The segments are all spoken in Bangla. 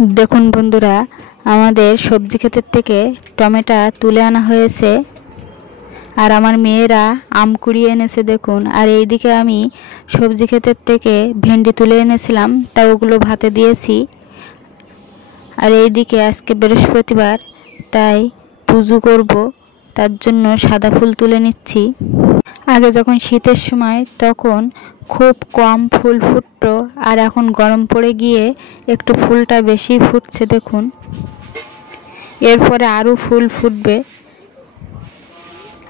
দেখুন বন্ধুরা, আমাদের সবজি ক্ষেতের থেকে টমেটো তুলে আনা হয়েছে আর আমার মেয়েরা আম কুড়িয়ে এনেছে দেখুন। আর এইদিকে আমি সবজি ক্ষেতের থেকে ভেন্ডি তুলে এনেছিলাম, তা ওগুলো ভাতে দিয়েছি। আর এইদিকে আজকে বৃহস্পতিবার, তাই পুজো করব, তার জন্য সাদা ফুল তুলে নিচ্ছি। আগে যখন শীতের সময় তখন খুব কম ফুল ফুটতো, আর এখন গরম পড়ে গিয়ে একটু ফুলটা বেশি ফুটছে দেখুন। এরপরে আরও ফুল ফুটবে।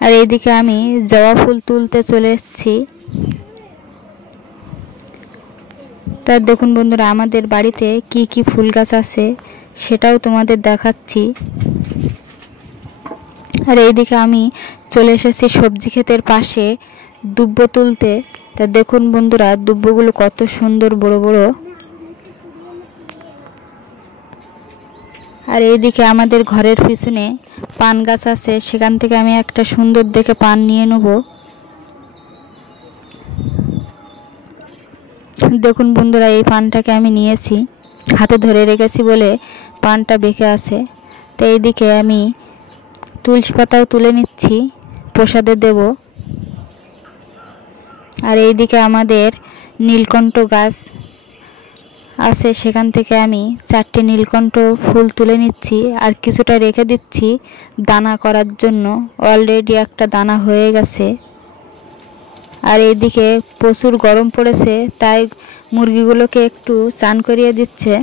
আর এইদিকে আমি জবা ফুল তুলতে চলে এসেছি। তা দেখুন বন্ধুরা, আমাদের বাড়িতে কি কি ফুল গাছ আছে সেটাও তোমাদের দেখাচ্ছি। আর এইদিকে আমি চলে এসেছি সবজি ক্ষেতের পাশে দুব্ব তুলতে। তা দেখুন বন্ধুরা, দুব্বগুলো কত সুন্দর বড় বড়। আর এইদিকে আমাদের ঘরের পিছনে পান গাছ আছে, সেখান থেকে আমি একটা সুন্দর দেখে পান নিয়ে নেব। দেখুন বন্ধুরা, এই পানটাকে আমি নিয়েছি, হাতে ধরে রেখেছি বলে পানটা বেঁকে আছে। তো এইদিকে আমি তুলসী পাতাও তুলে নিচ্ছি, প্রসাদে দেব। আর এইদিকে আমাদের নীলকণ্ঠ গাছ আছে, সেখান থেকে আমি 4টে নীলকণ্ঠ ফুল তুলে নিচ্ছি আর কিছুটা রেখে দিচ্ছি দানা করার জন্য। অলরেডি একটা দানা হয়ে গেছে। আর এইদিকে প্রচুর গরম পড়েছে, তাই মুরগিগুলোকে একটু চান করিয়ে দিচ্ছে।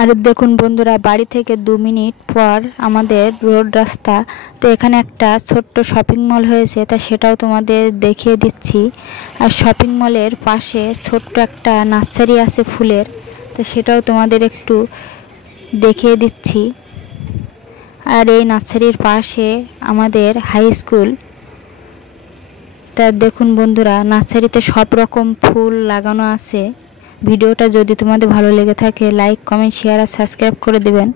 আর দেখুন বন্ধুরা, বাড়ি থেকে 2 মিনিট পর আমাদের রোড রাস্তা। তো এখানে একটা ছোট্ট শপিং মল হয়েছে, তা সেটাও তোমাদের দেখিয়ে দিচ্ছি। আর শপিং মলের পাশে ছোট্ট একটা নার্সারি আছে ফুলের, তো সেটাও তোমাদের একটু দেখিয়ে দিচ্ছি। আর এই নার্সারির পাশে আমাদের হাই স্কুল। তা দেখুন বন্ধুরা, নার্সারিতে সব রকম ফুল লাগানো আছে। ভিডিওটা যদি তোমাদের ভালো লেগে থাকে, লাইক, কমেন্ট, শেয়ার আর সাবস্ক্রাইব করে দেবেন।